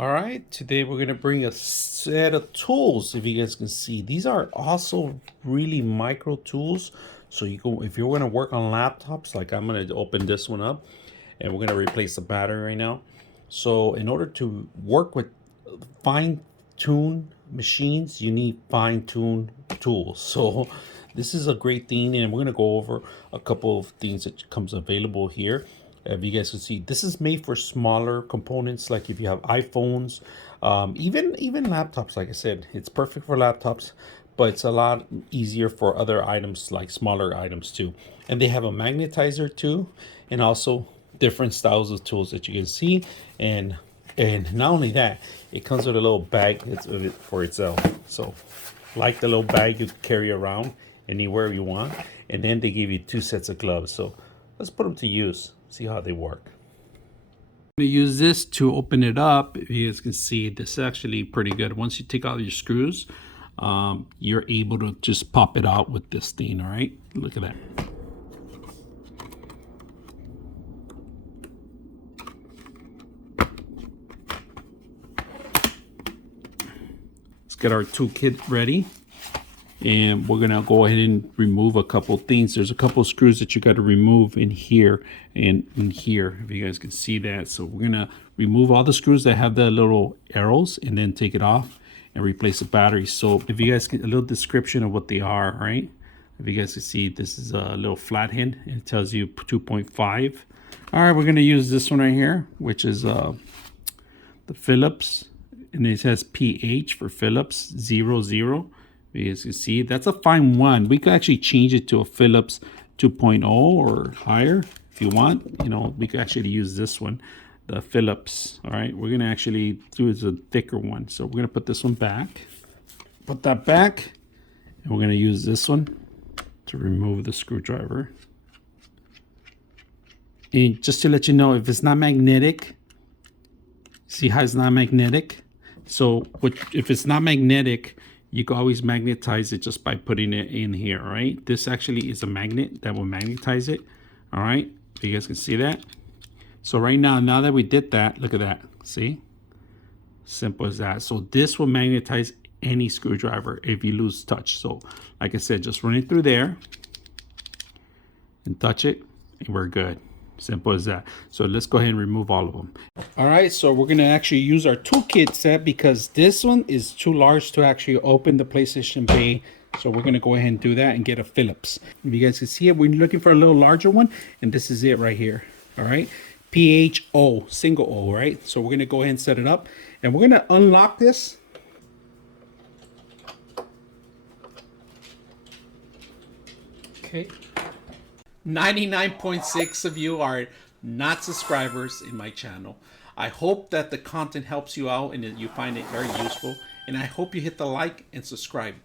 All right, today we're gonna bring a set of tools. If you guys can see, these are also really micro tools. So you go, if you're gonna work on laptops, like I'm gonna open this one up and we're gonna replace the battery right now. So in order to work with fine-tune machines, you need fine-tune tools. So this is a great thing, and we're gonna go over a couple of things that comes available here. If you guys can see, this is made for smaller components, like if you have iPhones, even laptops. Like I said, it's perfect for laptops, but it's a lot easier for other items, like smaller items too. And they have a magnetizer too, and also different styles of tools that you can see. And not only that, it comes with a little bag for itself. So like the little bag you carry around anywhere you want. And then they give you 2 sets of gloves. So let's put them to use, see how they work. I'm going to use this to open it up. If you guys can see, this is actually pretty good. Once you take out your screws, you're able to just pop it out with this thing. All right, look at that. Let's get our toolkit ready. And we're gonna go ahead and remove a couple things. There's a couple of screws that you got to remove in here and in here, if you guys can see that. So we're gonna remove all the screws that have the little arrows and then take it off and replace the battery. So if you guys get a little description of what they are, right? If you guys can see, this is a little flathead. It tells you 2.5. All right, we're gonna use this one right here, which is the Phillips, and it says PH for Phillips 00. You guys can see, that's a fine one. We could actually change it to a Phillips 2.0 or higher if you want. You know, we could actually use this one, the Phillips. All right, we're gonna actually do a thicker one. So we're gonna put this one back, put that back, and we're gonna use this one to remove the screwdriver. And just to let you know, if it's not magnetic, see how it's not magnetic? So if it's not magnetic, you can always magnetize it just by putting it in here, all right? This actually is a magnet that will magnetize it, all right? You guys can see that. So right now that we did that, look at that, see? Simple as that. So this will magnetize any screwdriver if you lose touch. So like I said, just run it through there and touch it, and we're good. Simple as that. So let's go ahead and remove all of them. All right, so we're gonna actually use our toolkit set because this one is too large to actually open the PlayStation Bay. So we're gonna go ahead and do that and get a Phillips. If you guys can see it, we're looking for a little larger one, and this is it right here. All right, PHO, single O, right? So we're gonna go ahead and set it up, and we're gonna unlock this. Okay. 99.6 of you are not subscribers in my channel. I hope that the content helps you out and that you find it very useful. And I hope you hit the like and subscribe.